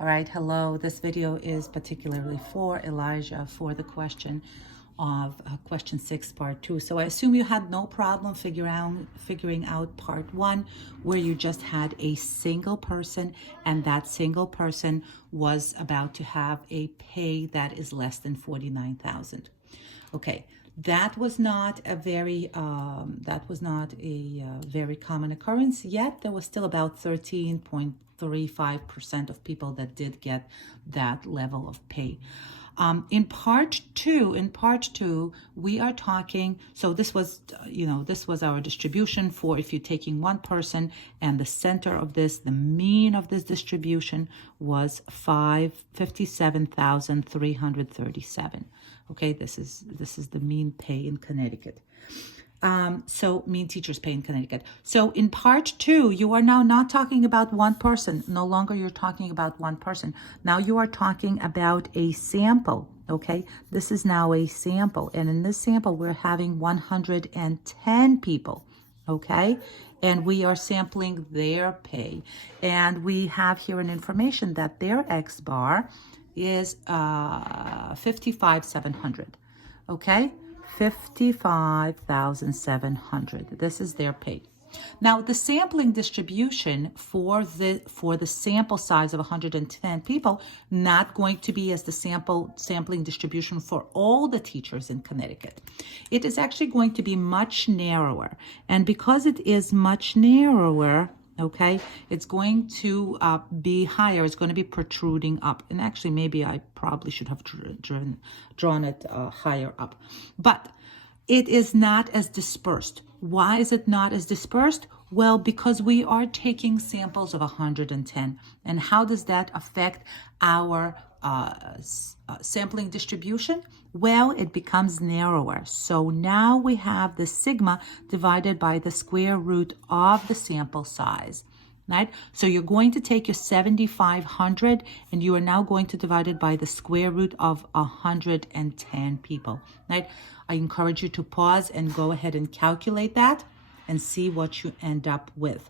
All right, hello. This video is particularly for Elijah for the question of question 6, part 2. So I assume you had no problem figuring out part 1, where you just had a single person, and that single person was about to have a pay that is less than 49,000. Okay, that was not a very very common occurrence, yet there was still about 13.35% of people that did get that level of pay. In part two, we are talking, so this was our distribution for if you're taking one person, and the center of this, the mean of this distribution was 57,337. Okay, this is the mean pay in Connecticut. So mean teachers pay in Connecticut. So in part 2, you are now not talking about one person. No longer you're talking about one person. Now you are talking about a sample. Okay, this is now a sample. And in this sample, we're having 110 people. Okay, and we are sampling their pay. And we have here an information that their X bar is 55,700. Okay, 55,700. This is their pay. Now, the sampling distribution for the sample size of 110 people, not going to be as the sampling distribution for all the teachers in Connecticut. It is actually going to be much narrower. And because it is much narrower, okay, it's going to be higher. It's going to be protruding up. And actually, maybe I probably should have drawn it higher up. But it is not as dispersed. Why is it not as dispersed? Well, because we are taking samples of 110. And how does that affect our sampling distribution? Well, it becomes narrower. So now we have the sigma divided by the square root of the sample size. Right? So you're going to take your 7,500 and you are now going to divide it by the square root of 110 people. Right? I encourage you to pause and go ahead and calculate that and see what you end up with.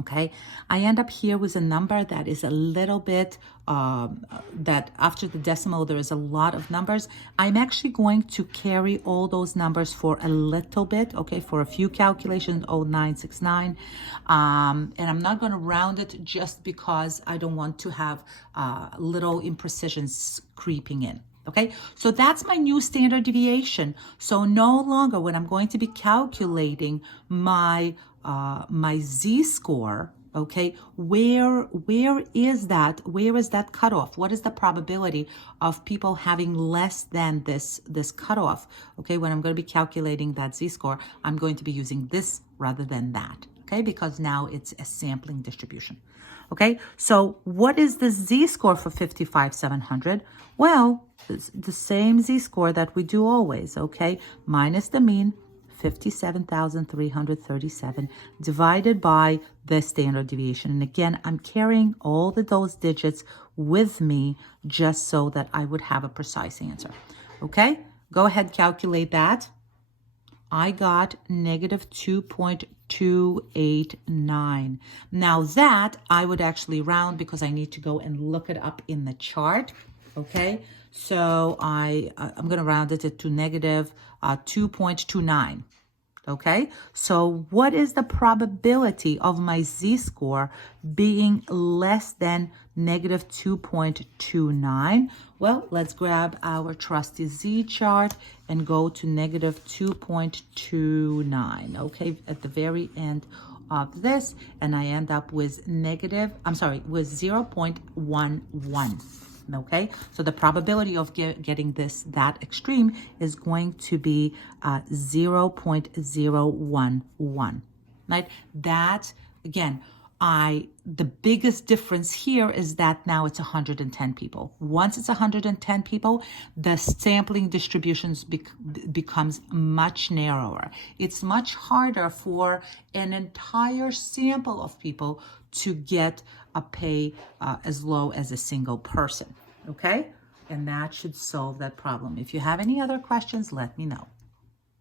Okay, I end up here with a number that is a little bit, that after the decimal, there is a lot of numbers. I'm actually going to carry all those numbers for a little bit, okay, for a few calculations, 0969. And I'm not going to round it just because I don't want to have little imprecisions creeping in. Okay, so that's my new standard deviation. So no longer when I'm going to be calculating my my z-score, okay, where is that cutoff? What is the probability of people having less than this cutoff? Okay, when I'm going to be calculating that z-score, I'm going to be using this rather than that. Okay, because now it's a sampling distribution. Okay, so what is the z-score for 55,700? Well, it's the same z-score that we do always, okay, minus the mean, 57,337, divided by the standard deviation. And again, I'm carrying all those digits with me just so that I would have a precise answer. Okay, go ahead, calculate that. I got negative 2.289. Now that I would actually round because I need to go and look it up in the chart. Okay, so I'm going to round it to negative 2.29. Okay, so what is the probability of my z-score being less than negative 2.29? Well, let's grab our trusty z-chart and go to negative 2.29, okay, at the very end of this, and I end up with with 0.11. Okay, so the probability of getting that extreme is going to be 0.011. Right? That, again, the biggest difference here is that now it's 110 people. Once it's 110 people, the sampling distributions becomes much narrower. It's much harder for an entire sample of people to get a pay as low as a single person. Okay? And that should solve that problem. If you have any other questions, let me know.